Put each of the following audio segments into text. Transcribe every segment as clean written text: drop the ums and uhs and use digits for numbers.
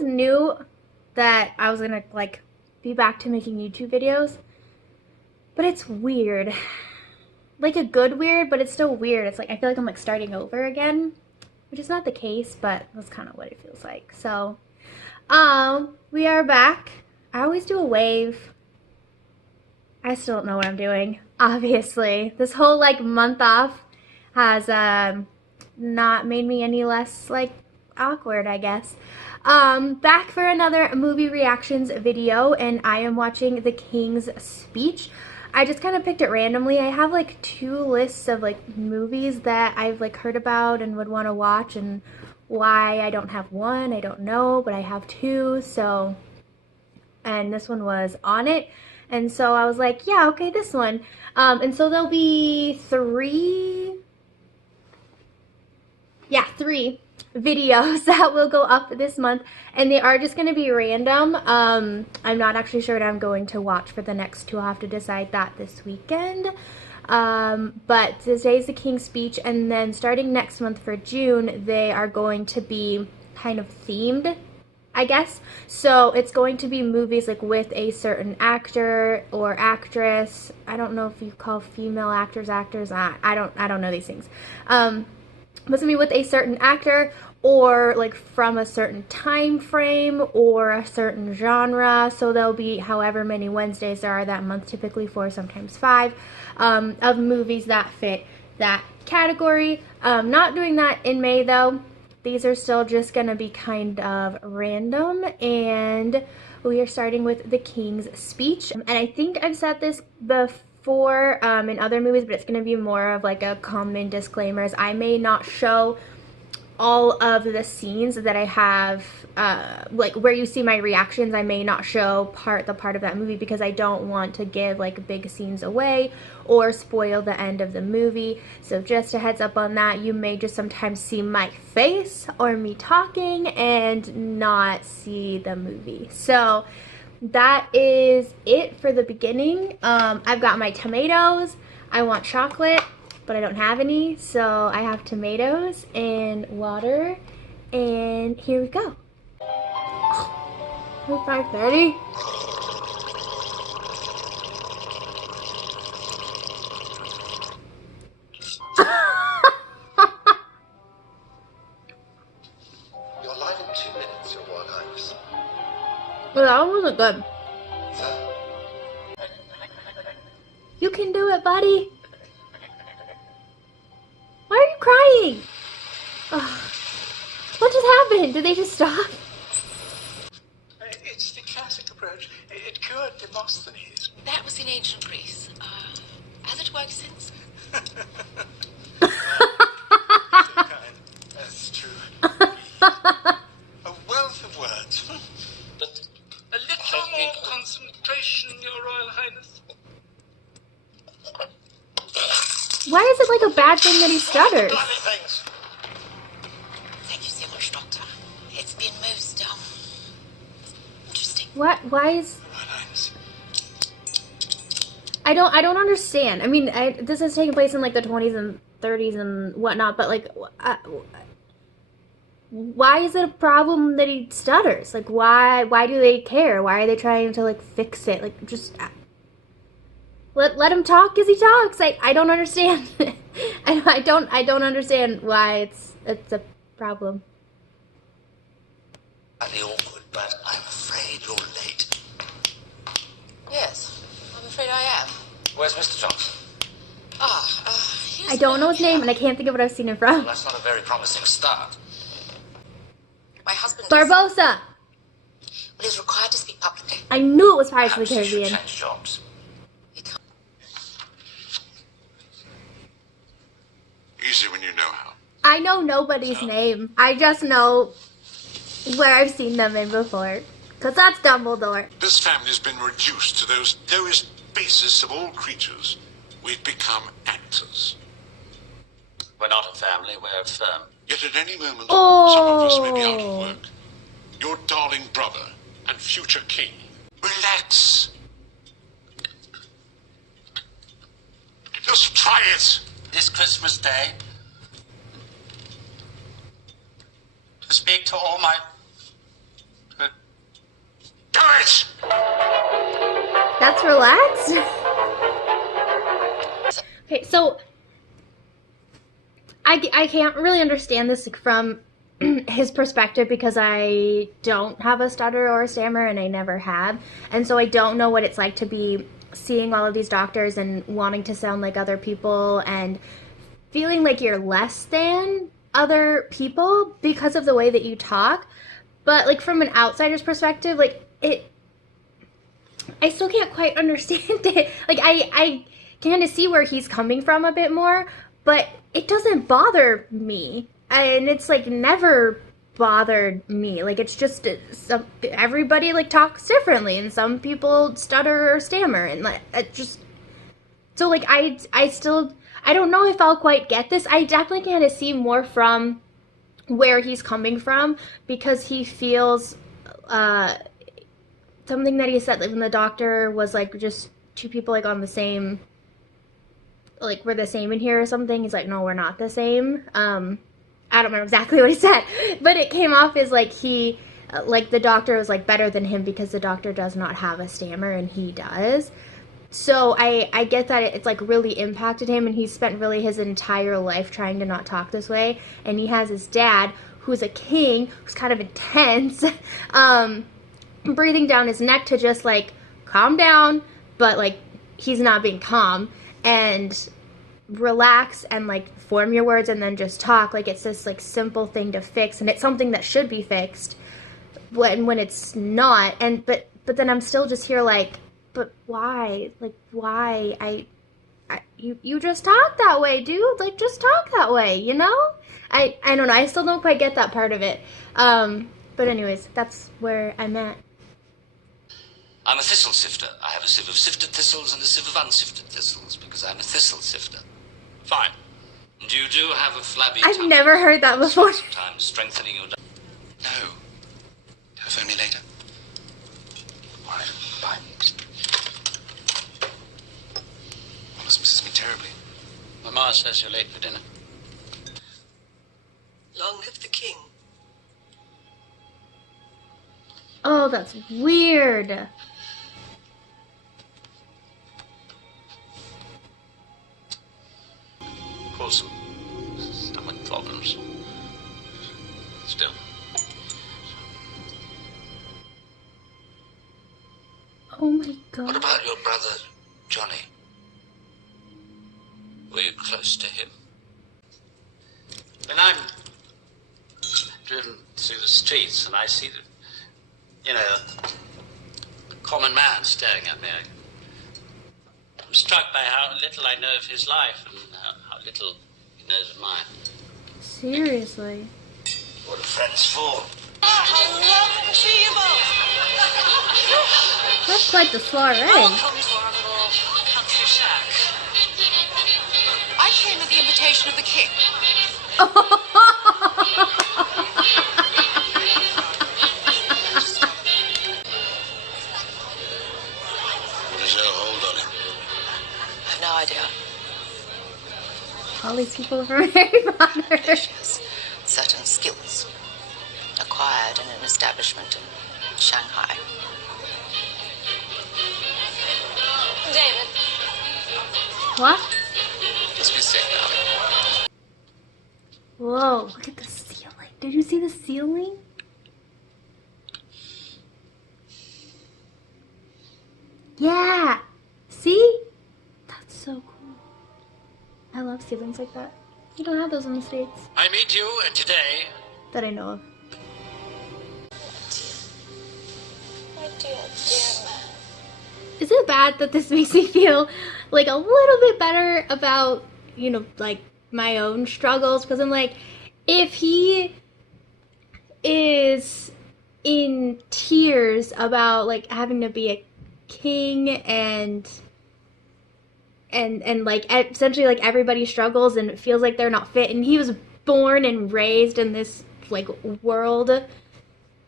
always knew that I was gonna like be back to making YouTube videos, but it's weird. Like a good weird, but it's still weird. It's like I feel like I'm like starting over again, which is not the case, but that's kind of what it feels like. So, we are back. I always do a wave. I still don't know what I'm doing, obviously. This whole like month off has not made me any less like awkward, I guess. Back for another movie reactions video, and I am watching The King's Speech. I just kind of picked it randomly. I have like 2 lists of like movies that I've like heard about and would want to watch, and why I don't have one, I don't know, but I have 2, so, and this one was on it. And so I was like, yeah, okay, this one. And so there'll be 3 videos that will go up this month, and they are just going to be random. I'm not actually sure what I'm going to watch for the next 2. I'll have to decide that this weekend. But today's The King's Speech, and then starting next month for June, they are going to be kind of themed, I guess. So it's going to be movies like with a certain actor or actress. I don't know if you call female actors actors. I don't know these things. But it's gonna be with a certain actor, or like from a certain time frame or a certain genre. So there'll be however many Wednesdays there are that month, typically 4, sometimes 5, of movies that fit that category. Not doing that in May though. These are still just gonna be kind of random, and we are starting with The King's Speech. And I think I've said this before in other movies, but it's gonna be more of like a common disclaimers. I may not show all of the scenes that I have, like where you see my reactions. I may not show the part of that movie because I don't want to give like big scenes away or spoil the end of the movie. So just a heads up on that. You may just sometimes see my face or me talking and not see the movie. So that is it for the beginning. I've got my tomatoes. I want chocolate, but I don't have any, so I have tomatoes and water, and here we go. It's 5:30. You're live in 2 minutes, Your Royal Highness. Well, that one wasn't good. Sir? You can do it, buddy. Why are you crying? Ugh. What just happened? Did they just stop? It's the classic approach. It cured Demosthenes. That was in ancient Greece. Has it worked since? That's true. A wealth of words. But a little more concentration, Your Royal Highness. Why is it like a bad thing that he stutters? Thank you so much, Doctor. It's been most, interesting. What? Why is... Royal Highness. I don't understand. I mean, this is taking place in like the 20s and 30s and whatnot, but like, why is it a problem that he stutters? Like, why do they care? Why are they trying to like fix it? Like, just let him talk as he talks. I don't understand. I don't understand why it's a problem. Slightly awkward, but I'm afraid you're late. Yes, I'm afraid I am. Where's Mr. Johnson? Here's I don't know his name, here. and I can't think of what I've seen him from. Well, that's not a very promising start. My husband Barbosa. Well, he's required to speak publicly. I knew it was Pirates of the Perhaps you should Caribbean. change jobs. He can't. Easy when you know how. I know nobody's name. I just know where I've seen them in before. Because that's Dumbledore. This family's been reduced to those lowest basis of all creatures. We've become actors. We're not a family, we're a firm. Yet at any moment, Oh. some of us may be out of work. Your darling brother and future king. Relax. Just try it. This Christmas Day, to speak to all my it! That's relaxed. Okay, so I can't really understand this from his perspective because I don't have a stutter or a stammer and I never have. And so I don't know what it's like to be seeing all of these doctors and wanting to sound like other people and feeling like you're less than other people because of the way that you talk. But like from an outsider's perspective, like I still can't quite understand it. Like I kind of see where he's coming from a bit more, but it doesn't bother me. And it's like never bothered me. Like it's just everybody like talks differently and some people stutter or stammer and like it just so like I still I don't know if I'll quite get this. I definitely kind of see more from where he's coming from because he feels something that he said like when the doctor was like just two people like on the same like we're the same in here or something. He's like, no, we're not the same. I don't remember exactly what he said, but it came off as like he like the doctor was like better than him because the doctor does not have a stammer and he does. So I get that it's like really impacted him and he's spent really his entire life trying to not talk this way, and he has his dad who's a king who's kind of intense breathing down his neck to just like calm down, but like he's not being calm and relax and like form your words and then just talk. Like it's this like simple thing to fix and it's something that should be fixed when it's not. And but then I'm still just here like, but why? Like why? You just talk that way, dude. Like just talk that way, you know? I don't know. I still don't quite get that part of it. But anyways, that's where I'm at. I'm a thistle sifter. I have a sieve of sifted thistles and a sieve of unsifted thistles because I'm a thistle sifter. Fine. And you do have a flabby I've tongue. never heard that before. Sometimes strengthening your... No. Telephone me later. All right, bye. Well, this misses me terribly. Mamma says you're late for dinner. Long live the king. Oh, that's weird. Cause some stomach problems. Still. Oh my god. What about your brother, Johnny? Were you close to him? When I'm driven through the streets and I see the, the common man staring at me, I'm struck by how little I know of his life and how little he knows of mine. Seriously. What are friends for? Welcome to see you both. That's quite the soiree. Welcome to our little country shack. I came at the invitation of the king. What is your hold on him? I have no idea. All these people from Harry Potter. She has certain skills acquired in an establishment in Shanghai. David. What? Just be safe, darling. Whoa, look at the ceiling. Did you see the ceiling? Yeah. See? That's so cool. I love ceilings like that. You don't have those in the States. I meet you today. That I know of. My dear man. Is it bad that this makes me feel like a little bit better about, like my own struggles? Because I'm like, if he is in tears about like having to be a king and like essentially like everybody struggles and it feels like they're not fit, and he was born and raised in this like world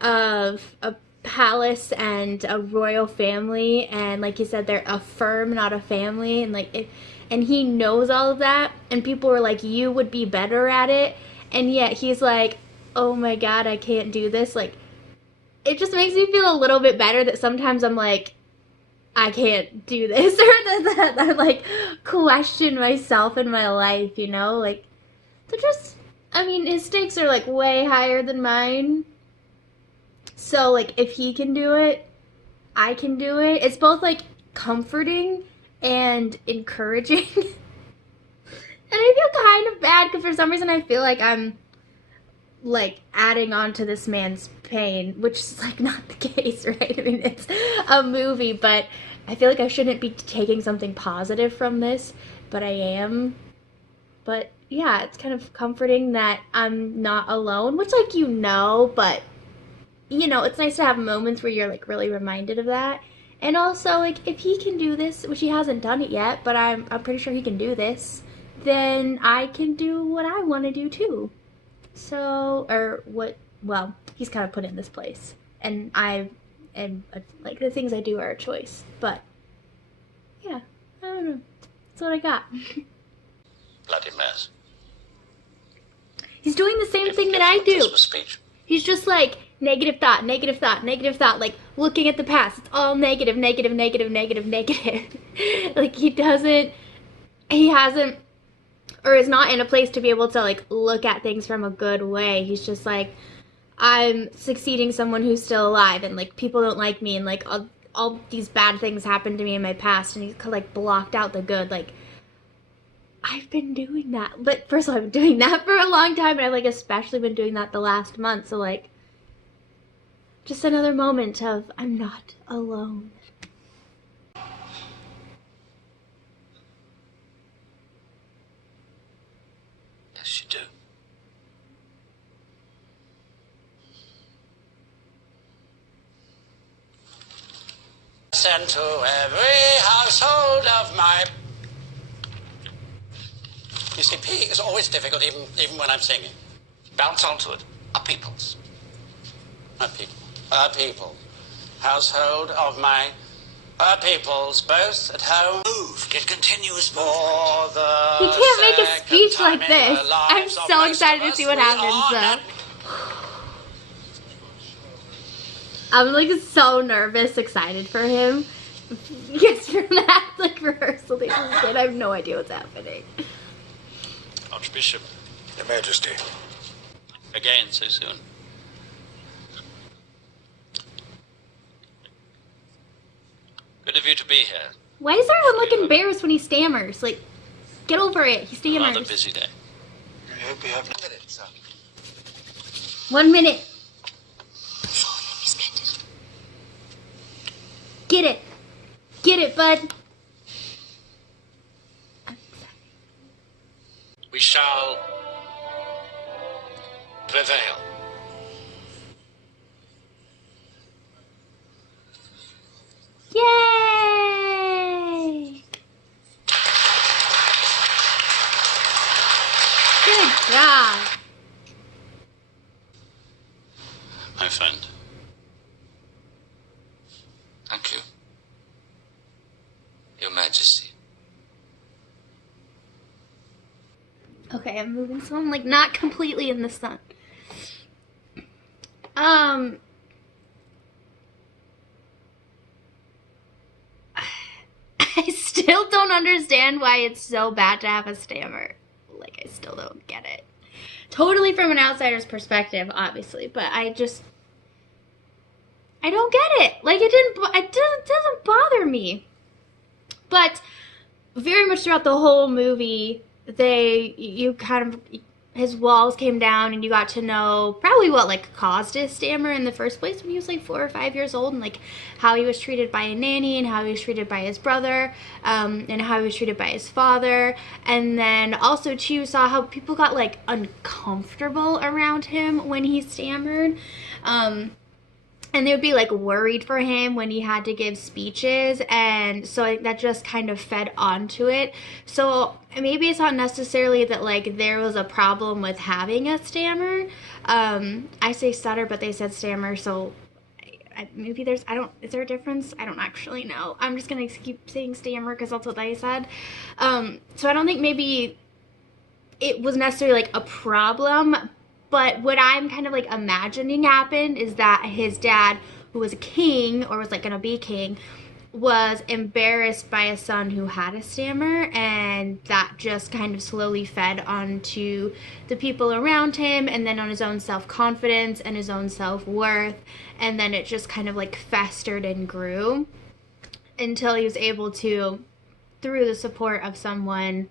of a palace and a royal family, and like you said, they're a firm, not a family, and like and he knows all of that, and people were like, you would be better at it, and yet he's like, oh my god, I can't do this. Like it just makes me feel a little bit better that sometimes I'm like, I can't do this, or that I like question myself in my life, you know? Like, they're just, I mean, his stakes are like way higher than mine. So, like, if he can do it, I can do it. It's both like comforting and encouraging. And I feel kind of bad because for some reason I feel like I'm like adding on to this man's pain, which is like not the case, right? I mean, it's a movie, but I feel like I shouldn't be taking something positive from this, but I am. But yeah, it's kind of comforting that I'm not alone, which like but it's nice to have moments where you're like really reminded of that. And also like if he can do this, which he hasn't done it yet, but I'm pretty sure he can do this, then I can do what I want to do too. So, or what, well, he's kind of put in this place. And like, the things I do are a choice. But, yeah, I don't know. That's what I got. Bloody mess. He's doing the same thing that I do. Christmas speech. He's just like, negative thought, negative thought, negative thought. Like, looking at the past. It's all negative, negative, negative, negative, negative. Like, he hasn't, or is not in a place to be able to like look at things from a good way. He's just like, I'm succeeding someone who's still alive, and like people don't like me, and like all these bad things happened to me in my past, and he's like blocked out the good. Like, I've been doing that, but first of all, I've been doing that for a long time, and I've like especially been doing that the last month. So like, just another moment of I'm not alone. Yes, you do. Send to every household of my... You see, P is always difficult, even when I'm singing. Bounce onto it. A people's. A people. A people. Household of my... A people's, both at home. Move. Get continuous movement. For the He can't make a speech like this. I'm so excited to see what happens, though. I'm like so nervous, excited for him. Yes, from that like rehearsal they just did. I have no idea what's happening. Archbishop. Your Majesty. Again, so soon. Good of you to be here. Why does everyone look embarrassed when he stammers? Like, get over it. He stammers. Another busy day. I hope you have a minute, sir. 1 minute. Get it. Get it, bud. We shall prevail. Yay! Good job. My friend. Thank you. Your Majesty. Okay, I'm moving so I'm like not completely in the sun. I still don't understand why it's so bad to have a stammer. Like, I still don't get it. Totally from an outsider's perspective, obviously, but I don't get it. Like, it doesn't bother me. But very much throughout the whole movie, his walls came down and you got to know probably what like caused his stammer in the first place when he was like 4 or 5 years old, and like how he was treated by a nanny and how he was treated by his brother, and how he was treated by his father. And then also too, you saw how people got like uncomfortable around him when he stammered. And they would be like worried for him when he had to give speeches, and so that just kind of fed onto it. So maybe it's not necessarily that like there was a problem with having a stammer. I say stutter, but they said stammer, so maybe is there a difference? I don't actually know. I'm just gonna keep saying stammer because that's what they said. So I don't think maybe it was necessarily like a problem, But what I'm kind of like imagining happened is that his dad, who was a king or was like gonna be king, was embarrassed by a son who had a stammer, and that just kind of slowly fed onto the people around him, and then on his own self-confidence and his own self-worth, and then it just kind of like festered and grew until he was able to, through the support of someone,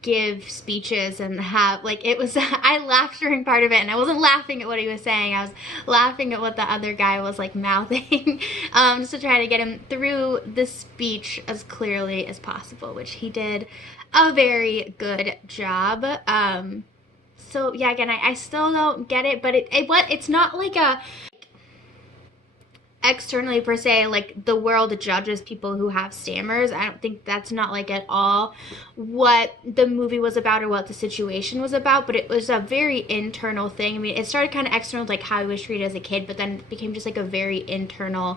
give speeches and have like it was I laughed during part of it, and I wasn't laughing at what he was saying, I was laughing at what the other guy was like mouthing just to try to get him through the speech as clearly as possible, which he did a very good job. So yeah, again, I still don't get it, but it's not like a externally per se like the world judges people who have stammers. I don't think that's not like at all what the movie was about or what the situation was about, but it was a very internal thing. I mean, it started kind of external, like how he was treated as a kid, but then it became just like a very internal,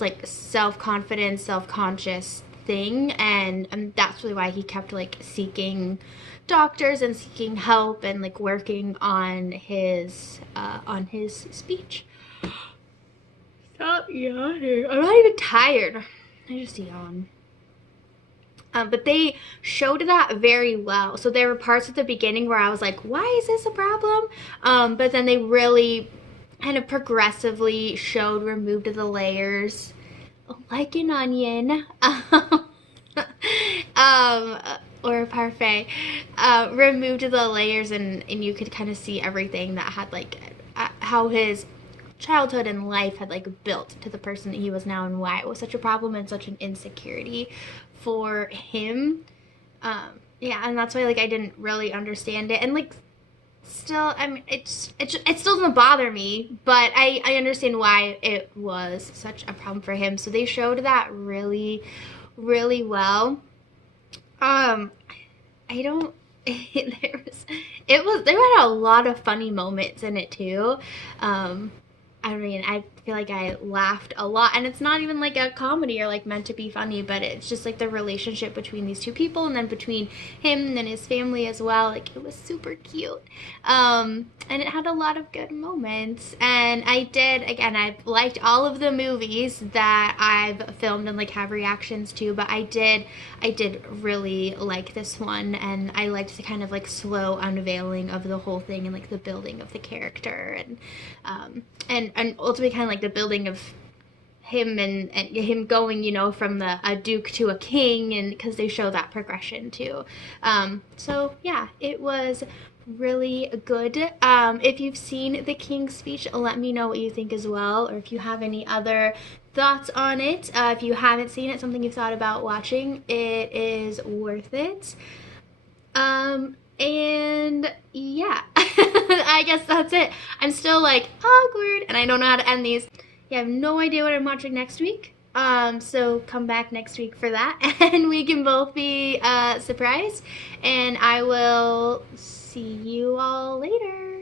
like self-confident, self-conscious thing, and that's really why he kept like seeking doctors and seeking help and like working on his speech. Stop yawning. I'm not even tired. I just yawn. But they showed that very well. So there were parts at the beginning where I was like, why is this a problem? But then they really kind of progressively removed the layers like an onion. Or a parfait. Removed the layers, and you could kind of see everything that had like how his childhood and life had like built to the person that he was now, and why it was such a problem and such an insecurity for him. Yeah, and that's why like I didn't really understand it, and like still, I mean, it still doesn't bother me, but I understand why it was such a problem for him. So they showed that really, really well. I don't. There were a lot of funny moments in it too. I mean, I feel like I laughed a lot, and it's not even like a comedy or like meant to be funny, but it's just like the relationship between these two people, and then between him and his family as well. Like, it was super cute, and it had a lot of good moments. And I've liked all of the movies that I've filmed and like have reactions to, but I did really like this one, and I liked the kind of like slow unveiling of the whole thing and like the building of the character, and ultimately kind of like the building of him and him going, you know, from a duke to a king, and because they show that progression too. So yeah, it was really good. If you've seen the King's Speech, let me know what you think as well, or if you have any other thoughts on it. If you haven't seen it, something you've thought about watching, it is worth it. And yeah, I guess that's it. I'm still like awkward, and I don't know how to end these. Yeah, I have no idea what I'm watching next week. So come back next week for that, and we can both be surprised. And I will see you all later.